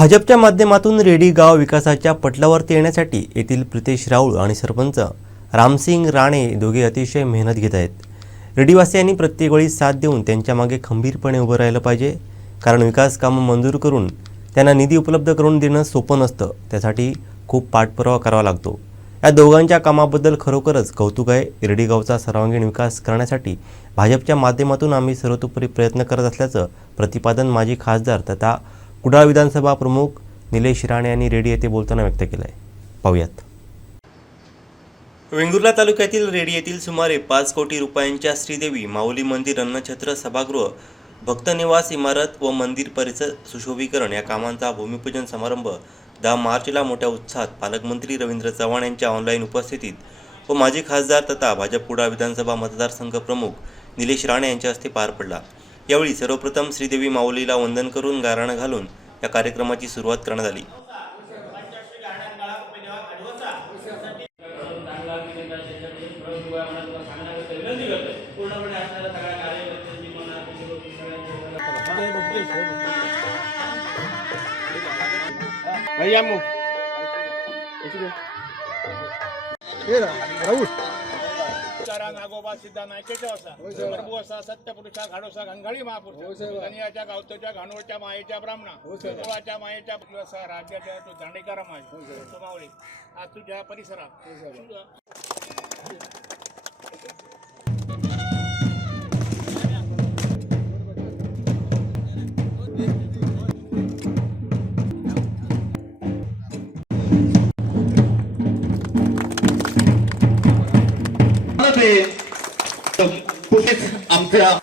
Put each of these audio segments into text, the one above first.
भाजपच्या माध्यमातून रेडी गाव विकासाच्या पटलावरती येण्यासाठी येथील प्रितेश राऊळ आणि सरपंच रामसिंग राणे दोघे अतिशय मेहनत घेत आहेत. रेडीवासियांनी प्रत्येक वेळी साथ देऊन त्यांच्या मागे खंबीरपणे उभं राहिलं पाहिजे कारण विकास कामं मंजूर करून त्यांना निधी उपलब्ध करून देणं सोपं नसतं. त्यासाठी खूप पाठपुरावा करावा लागतो. या दोघांच्या कामाबद्दल खरोखरच कौतुक आहे. रेडीगावचा सर्वांगीण विकास करण्यासाठी भाजपच्या माध्यमातून आम्ही सर्वतोपरी प्रयत्न करत असल्याचं प्रतिपादन माजी खासदार तथा कुडाळ विधानसभा प्रमुख निलेश राणे यांनी रेडी येथे बोलताना व्यक्त केलं आहे पाहूयात. वेंगुर्ला तालुक्यातील रेडी येथील सुमारे पाच कोटी रुपयांच्या श्रीदेवी माऊली मंदिर अन्नछत्र सभागृह भक्तनिवास इमारत व मंदिर परिसर सुशोभीकरण या कामांचा भूमिपूजन समारंभ दहा मार्चला मोठ्या उत्साहात पालकमंत्री रवींद्र चव्हाण यांच्या ऑनलाईन उपस्थितीत व माजी खासदार तथा भाजप कुडाळ विधानसभा मतदारसंघ प्रमुख निलेश राणे यांच्या हस्ते पार पडला. यावेळी सर्वप्रथम श्रीदेवी माऊलीला वंदन करून गाराणं घालून या कार्यक्रमाची सुरुवात करण्यात आली. राहुल। नागोबा सिद्धा नायकेच्या असा प्रभू असा सत्यपुरुषा घाडोसा घंगाळी महापुरुष. कनियाच्या गावतोच्या घाणवळच्या मायेच्या ब्राह्मणा. देवाच्या मायेच्या असा राज्याच्या तो दांडेकरा माय. तो मावळी आज तुझ्या परिसरात. ते कुठेच आमच्या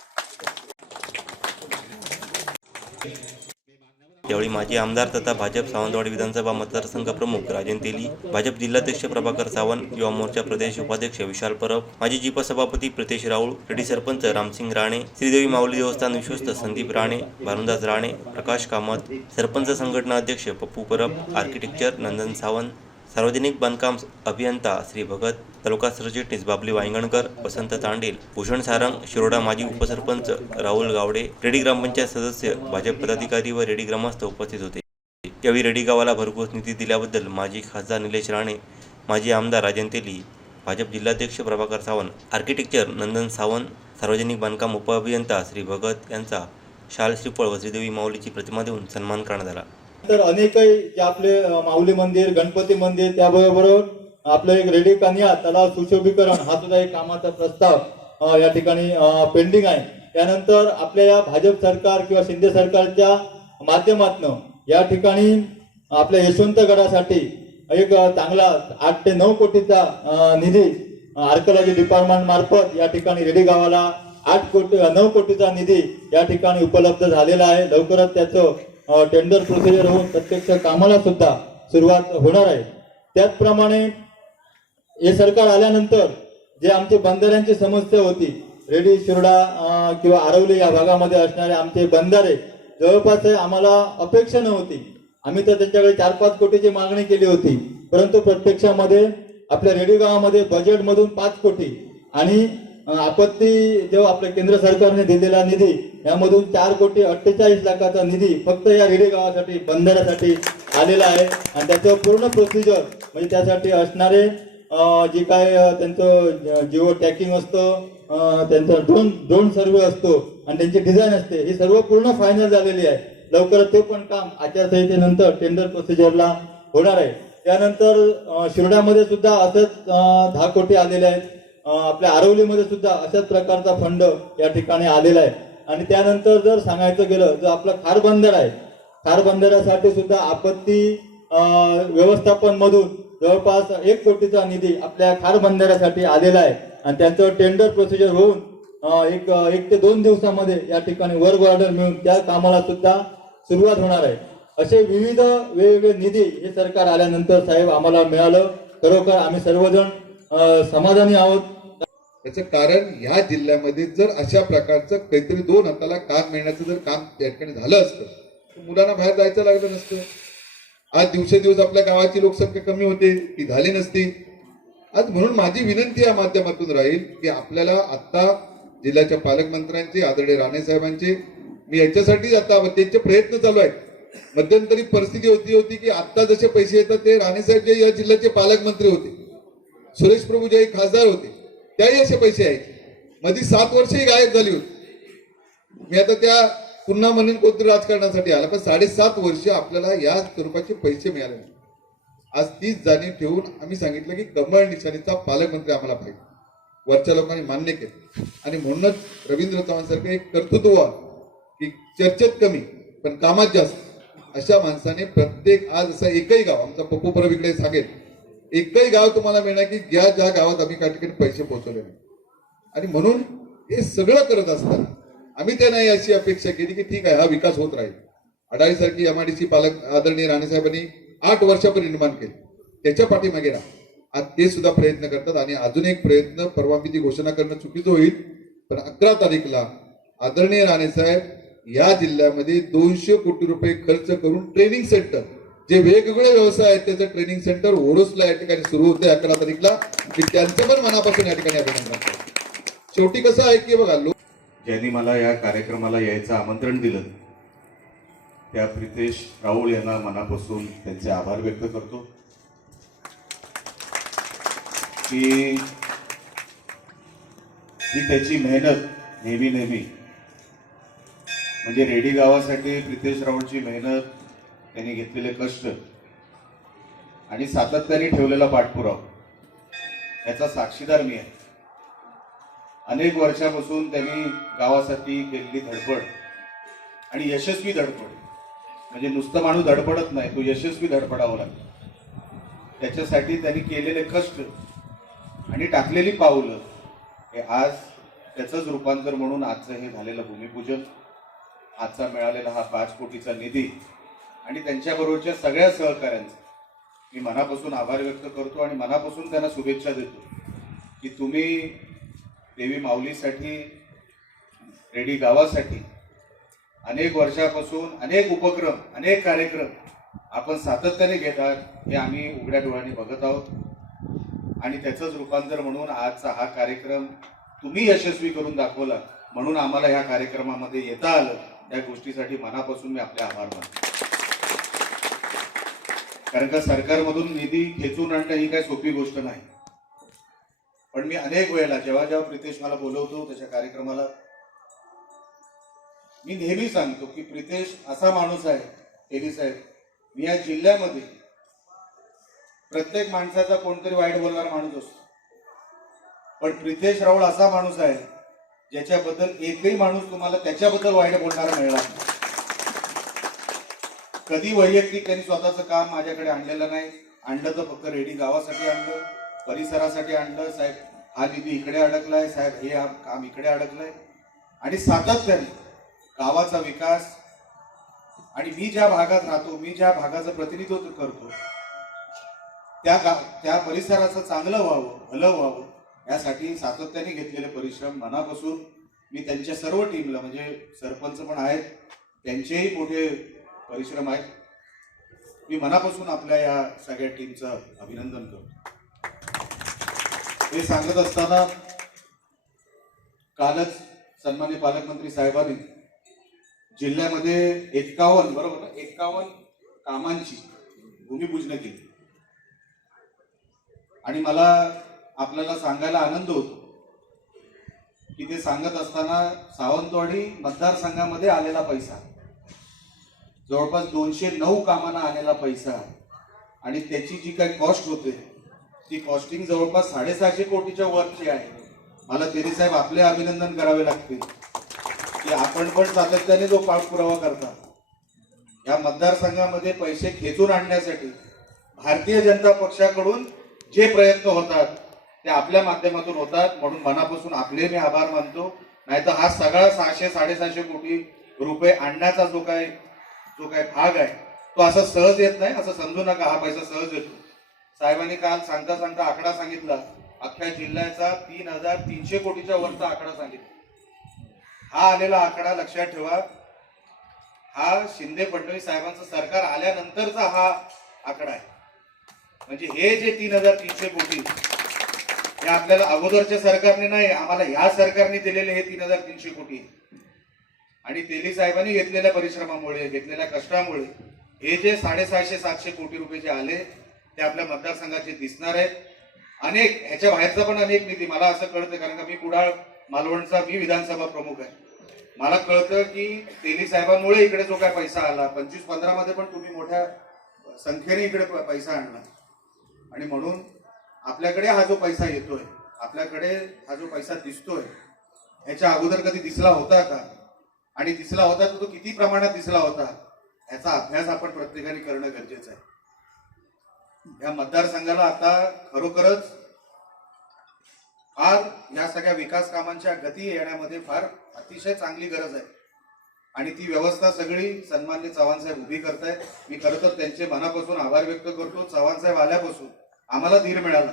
यावेळी माजी आमदार तथा भाजप सावंतवाडी विधानसभा मतदारसंघ प्रमुख राजन तेली भाजप जिल्हाध्यक्ष प्रभाकर सावंत युवा मोर्चा प्रदेश उपाध्यक्ष विशाल परब माजी जिप सभापती प्रितेश राऊळ रेडी सरपंच रामसिंग राणे श्रीदेवी माऊली देवस्थान विश्वस्त संदीप राणे भानुदास राणे प्रकाश कामत सरपंच संघटना अध्यक्ष पप्पू परब आर्किटेक्चर नंदन सावंत सार्वजनिक बांधकाम अभियंता श्री भगत तालुका सरचिटणीस बाबली वायंगणकर वसंत तांडेल भूषण सारंग शिरोडा माजी उपसरपंच राहुल गावडे रेडी ग्रामपंचायत सदस्य भाजप पदाधिकारी व रेडी ग्रामस्थ उपस्थित होते. यावेळी रेडी गावाला भरघोस निधी दिल्याबद्दल माजी खासदार निलेश राणे माजी आमदार राजन तेली भाजप जिल्हाध्यक्ष प्रभाकर सावंत आर्किटेक्चर नंदन सावंत सार्वजनिक बांधकाम उपअभियंता श्री भगत यांचा शाल श्रीफळ व श्रीदेवी माऊलीची प्रतिमा देऊन सन्मान करण्यात आला. तर अनेकही जे आपले माऊली मंदिर गणपती मंदिर त्याबरोबर आपलं एक रेडी कन्या तलाव सुशोभीकरण हा सुद्धा एक कामाचा प्रस्ताव या ठिकाणी पेंडिंग आहे. त्यानंतर आपल्या या भाजप सरकार किंवा शिंदे सरकारच्या माध्यमातनं या ठिकाणी आपल्या यशवंतगडासाठी एक चांगला आठ ते नऊ कोटीचा निधी आर्कोलॉजी डिपार्टमेंट मार्फत या ठिकाणी रेडी गावाला आठ कोटी नऊ कोटीचा निधी या ठिकाणी उपलब्ध झालेला आहे. लवकरच त्याचं टेंडर प्रोसिजर होऊन प्रत्यक्ष कामाला सुद्धा सुरुवात होणार आहे. त्याचप्रमाणे हे सरकार आल्यानंतर जे आमचे बंधाऱ्यांची समस्या होती रेडी शिरोडा किंवा आरवली या भागामध्ये असणारे आमचे बंधारे जवळपास आम्हाला अपेक्षा नव्हती. आम्ही तर त्यांच्याकडे चार पाच कोटीची मागणी केली होती. परंतु प्रत्यक्षामध्ये आपल्या रेडी गावामध्ये बजेटमधून पाच कोटी आणि आपत्ती जो आपल्या केंद्र सरकारने दिलेला निधी यामधून चार कोटी अठ्ठेचाळीस लाखाचा निधी फक्त या रेडी गावासाठी बंधाऱ्यासाठी आलेला आहे. आणि त्याचं पूर्ण प्रोसिजर म्हणजे त्यासाठी असणारे जे काय त्यांचं जिओ टॅकिंग असतं त्यांचं त्यांचा ड्रोन ड्रोन सर्वे असतो आणि त्यांची डिझाईन असते ही सर्व पूर्ण फायनल झालेली आहे. लवकरच ते पण काम आचारसंहितेनंतर टेंडर प्रोसिजरला होणार आहे. त्यानंतर अ, शिरोड्यामध्ये सुद्धा असंच दहा कोटी आलेले आहेत. आपल्या आरवलीमध्ये सुद्धा अशाच प्रकारचा फंड या ठिकाणी आलेला आहे. आणि त्यानंतर जर सांगायचं गेलं जो आपला खार बंदर आहे खार बंदरासाठी सुद्धा आपत्ती व्यवस्थापन मधून जवळपास एक कोटीचा निधी आपल्या खार बंदरासाठी आलेला आहे. आणि त्यांचं टेंडर प्रोसिजर होऊन एक एक ते दोन दिवसामध्ये या ठिकाणी वर्क ऑर्डर मिळून त्या कामाला सुद्धा सुरुवात होणार आहे. असे विविध वेगवेगळे निधी हे सरकार आल्यानंतर साहेब आम्हाला मिळालं. खरोखर आम्ही सर्वजण समाधानी आहोत. त्याचं कारण ह्या जिल्ह्यामध्ये जर अशा प्रकारचं काहीतरी दोन हाताला काम मिळण्याचं जर काम त्या ठिकाणी झालं असतं तर मुलांना बाहेर जायचं लागलं नसतं. आज दिवसेदिवस आपल्या गावाची लोकसंख्या कमी होते ती झाली नसती. आज म्हणून माझी विनंती या माध्यमातून राहील की आपल्याला आता जिल्ह्याच्या पालकमंत्र्यांचे आदरणीय राणे साहेबांचे मी याच्यासाठी आता त्यांचे प्रयत्न चालू आहेत. मध्यंतरी परिस्थिती होती होती की आता जसे पैसे येतात ते राणे साहेब जे या जिल्ह्याचे पालकमंत्री होते. सुरेश प्रभू जे खासदार होते. त्याही असे पैसे आहेत मध्ये सात वर्षही गायब झाली होती. मी आता त्या पुन्हा म्हणून कोणतरी राजकारणासाठी आला पण साडेसात वर्ष आपल्याला या स्वरूपाचे पैसे मिळाले नाही. आज तीच जाणीव ठेवून आम्ही सांगितलं की कमळ निशाणीचा पालकमंत्री आम्हाला पाहिजे. वरच्या लोकांनी मान्य केलं. आणि म्हणूनच रवींद्र चव्हाण एक कर्तृत्व की चर्चेत कमी पण कामात जास्त. अशा माणसाने प्रत्येक आज असा एकही गाव आमचा पप्पू परब इकडे सांगेल एकही गाव तुम्हाला मिळणार की ज्या ज्या गावात आम्ही काही ठिकाणी पैसे पोहोचवले नाही. आणि म्हणून हे सगळं करत असताना आम्ही त्यांना अशी अपेक्षा केली की ठीक आहे हा विकास होत राहील. अडाळीसारखी एमआयडीसी पालक आदरणीय राणेसाहेबांनी आठ वर्षापर्यंत निर्माण केले. त्याच्या पाठीमागे राहा. आज ते सुद्धा प्रयत्न करतात आणि अजून एक प्रयत्न परवानगीची घोषणा करणं चुकीचं होईल. पण अकरा तारीखला आदरणीय राणेसाहेब या जिल्ह्यामध्ये दोनशे कोटी रुपये खर्च करून ट्रेनिंग सेंटर जे वेगवेगळे व्यवसाय आहेत त्याचं ट्रेनिंग सेंटर ओरोसला या ठिकाणी सुरू होते अकरा तारीखला. त्यांचं पण मनापासून या ठिकाणी अभिनंदन शेवटी कसं आहे की बघा लोक ज्यांनी मला या कार्यक्रमाला यायचं आमंत्रण दिलं त्या प्रितेश राऊळ यांना मनापासून त्यांचे आभार व्यक्त करतो. की ही त्याची मेहनत नेहमी नेहमी. म्हणजे रेडी गावासाठी प्रितेश राऊळची मेहनत त्यांनी घेतलेले कष्ट आणि सातत्याने ठेवलेला पाठपुरावा याचा साक्षीदार मी आहे. अनेक वर्षापासून त्यांनी गावासाठी केलेली धडपड आणि यशस्वी धडपड म्हणजे नुसतं माणूस धडपडत नाही तो यशस्वी धडपडावा लागतो. त्याच्यासाठी त्यांनी केलेले कष्ट आणि टाकलेली पावलं हे आज त्याचंच रूपांतर म्हणून आजचं हे झालेलं भूमिपूजन आजचा मिळालेला हा पाच कोटीचा निधी आणि त्यांच्याबरोबरच्या सगळ्या सहकाऱ्यांचा. मी मनापासून आभार व्यक्त करतो आणि मनापासून त्यांना शुभेच्छा देतो की तुम्ही देवी माऊलीसाठी रेडी गावासाठी अनेक वर्षापासून अनेक उपक्रम अनेक कार्यक्रम आपण सातत्याने घेत आहात हे आम्ही उघड्या डोळ्यांनी बघत आहोत. आणि त्याचंच रूपांतर म्हणून आजचा हा कार्यक्रम तुम्ही यशस्वी करून दाखवला म्हणून आम्हाला ह्या कार्यक्रमामध्ये येता आलं या गोष्टीसाठी मनापासून मी आपले आभार मानतो. कारण का सरकारमधून निधी खेचून आणणं ही काही सोपी गोष्ट नाही. पण मी अनेक वेळेला जेव्हा जेव्हा प्रितेश मला बोलवतो त्याच्या कार्यक्रमाला मी नेहमी सांगतो की प्रितेश असा माणूस आहे तेली साहेब मी या जिल्ह्यामध्ये प्रत्येक माणसाचा कोणतरी वाईट बोलणारा माणूस असतो. पण प्रितेश राऊळ असा माणूस आहे ज्याच्याबद्दल एकही माणूस तुम्हाला त्याच्याबद्दल वाईट बोलणारा मिळणार नाही. कधी वैयक्तिक त्यांनी स्वतःचं काम माझ्याकडे आणलेलं नाही. आणलं तर फक्त रेडी गावासाठी आणलं परिसरासाठी आणलं. साहेब हा निधी इकडे अडकलाय. साहेब हे हा काम इकडे अडकलंय. आणि सातत्याने गावाचा विकास आणि मी ज्या भागात राहतो मी ज्या भागाचं प्रतिनिधित्व करतो त्या गा त्या परिसराचं चांगलं व्हावं भलं व्हावं यासाठी सातत्याने घेतलेले परिश्रम मनापासून मी त्यांच्या सर्व टीमला म्हणजे सरपंच पण आहेत त्यांचेही मोठे परिश्रम आहेत. मी मनापासून आपल्या या सगळ्या टीमचं अभिनंदन करतो. हे सांगत असताना कालच सन्मान्य पालकमंत्री साहेबांनी जिल्ह्यामध्ये एक्कावन्न बरोबर ना? एक्कावन्न कामांची भूमिपूजन केली. आणि मला आपल्याला सांगायला आनंद होतो की ते सांगत असताना सावंतवाडी मतदारसंघामध्ये आलेला पैसा. जवळपास दोनशे नऊ कामांना आलेला पैसा आणि त्याची जी काही कॉस्ट होते ती कॉस्टिंग जवळपास साडेसहाशे कोटीच्या वरची आहे. मला तेरी साहेब आपले अभिनंदन करावे लागतील. की आपण पण सातत्याने जो पाठपुरावा करता या मतदारसंघामध्ये पैसे खेचून आणण्यासाठी भारतीय जनता पक्षाकडून जे प्रयत्न होतात ते आपल्या माध्यमातून होतात. म्हणून मनापासून आपले मी आभार मानतो. नाहीतर हा सगळा सहाशे साडेसहाशे कोटी रुपये आणण्याचा जो काय जो काय भाग आहे तो असा सहज येत नाही असं समजू नका हा पैसा सहज येतो. साहेबांनी काल सांगता सांगता आकडा सांगितला. अख्ख्या जिल्ह्याचा तीन हजार तीनशे कोटीच्या वरचा आकडा सांगितला. हा आलेला आकडा लक्षात ठेवा. हा शिंदे फडणवीस साहेबांचं सरकार आल्यानंतरचा हा आकडा आहे. म्हणजे हे जे तीन हजार तीनशे कोटी हे आपल्याला अगोदरच्या सरकारने नाही आम्हाला ह्या सरकारने दिलेले हे तीन हजार तीनशे कोटी. आणि तेली साहेबांनी घेतलेल्या परिश्रमामुळे घेतलेल्या कष्टामुळे हे जे साडेसहाशे सातशे कोटी रुपये जे आले ते आपल्या मतदारसंघाचे दिसणार आहेत. अनेक ह्याच्या बाहेरचा पण अनेक निधी मला असं कळतं कारण का मी कुडाळ मालवणचा मी विधानसभा प्रमुख आहे. मला कळतं की तेली साहेबांमुळे इकडे जो काय पैसा आला पंचवीस पंधरामध्ये पण तुम्ही मोठ्या संख्येने इकडे प- पैसा आणला. आणि म्हणून आपल्याकडे हा जो पैसा येतोय आपल्याकडे हा जो पैसा दिसतोय ह्याच्या अगोदर कधी दिसला होता का? आणि दिसला होता तर तो किती प्रमाणात दिसला होता ह्याचा अभ्यास आपण प्रत्येकाने करणं गरजेचं आहे. या मतदारसंघाला आता खरोखरच फार या सगळ्या विकास कामांच्या गती येण्यामध्ये फार अतिशय चांगली गरज आहे. आणि ती व्यवस्था सगळी सन्मान्य चव्हाण साहेब उभी करतायत मी खरं तर त्यांचे मनापासून आभार व्यक्त करतो. चव्हाण साहेब आल्यापासून आम्हाला धीर मिळाला.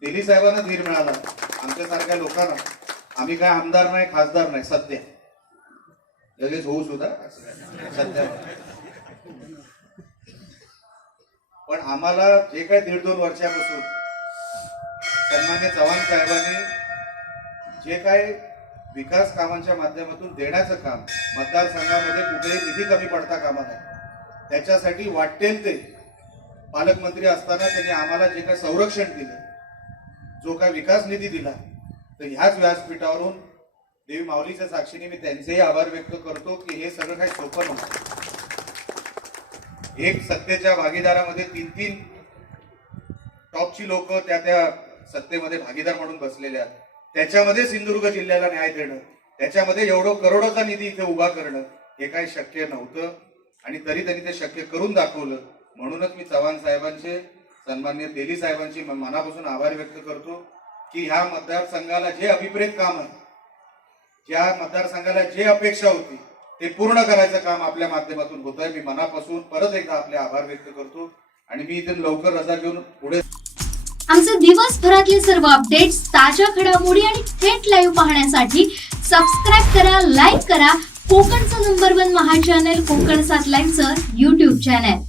दिल्ली साहेबांना धीर मिळाला. आमच्यासारख्या लोकांना. आम्ही काय आमदार नाही खासदार नाही सध्या. लगेच होऊ सुद्धा सध्या. पण आम्हाला जे काय दीड दोन वर्षापासून सन्मान्य चव्हाण साहेबांनी जे काय विकास कामांच्या माध्यमातून देण्याचं काम मतदारसंघामध्ये कुठेही निधी कमी पडता कामा नाही त्याच्यासाठी वाटेल ते पालकमंत्री असताना त्यांनी आम्हाला जे काय संरक्षण दिलं जो काय विकास निधी दिला तर ह्याच व्यासपीठावरून देवी माऊलीच्या साक्षीने मी त्यांचेही आभार व्यक्त करतो की हे सगळं काही सोपं नव्हतं. एक सत्तेच्या भागीदारामध्ये तीन तीन टॉपची लोक त्या त्या सत्तेमध्ये भागीदार म्हणून बसलेल्या त्याच्यामध्ये सिंधुदुर्ग जिल्ह्याला न्याय देणं त्याच्यामध्ये एवढं करोडोचा निधी इथे उभा करणं हे काही शक्य नव्हतं आणि तरी त्यांनी ते शक्य करून दाखवलं. म्हणूनच मी चव्हाण साहेबांचे सन्मान्य तेली साहेबांची मनापासून आभार व्यक्त करतो की ह्या मतदारसंघाला जे अभिप्रेत काम आहे ज्या मतदारसंघाला जे अपेक्षा होती ते पूर्ण करायचं काम आपल्या माध्यमातून होत आहे मी मनापासून परत एकदा आपले आभार व्यक्त करतो आणि मी इथे लवकर रजा घेऊन पुढे आमचे दिवसभरातले सर्व अपडेट्स ताज्या घडामोडी आणि थेट लाईव्ह पाहण्यासाठी सबस्क्राईब करा लाईक करा. कोकणचं number one Maha channel Kokan सात लाईव्हचं युट्यूब चॅनल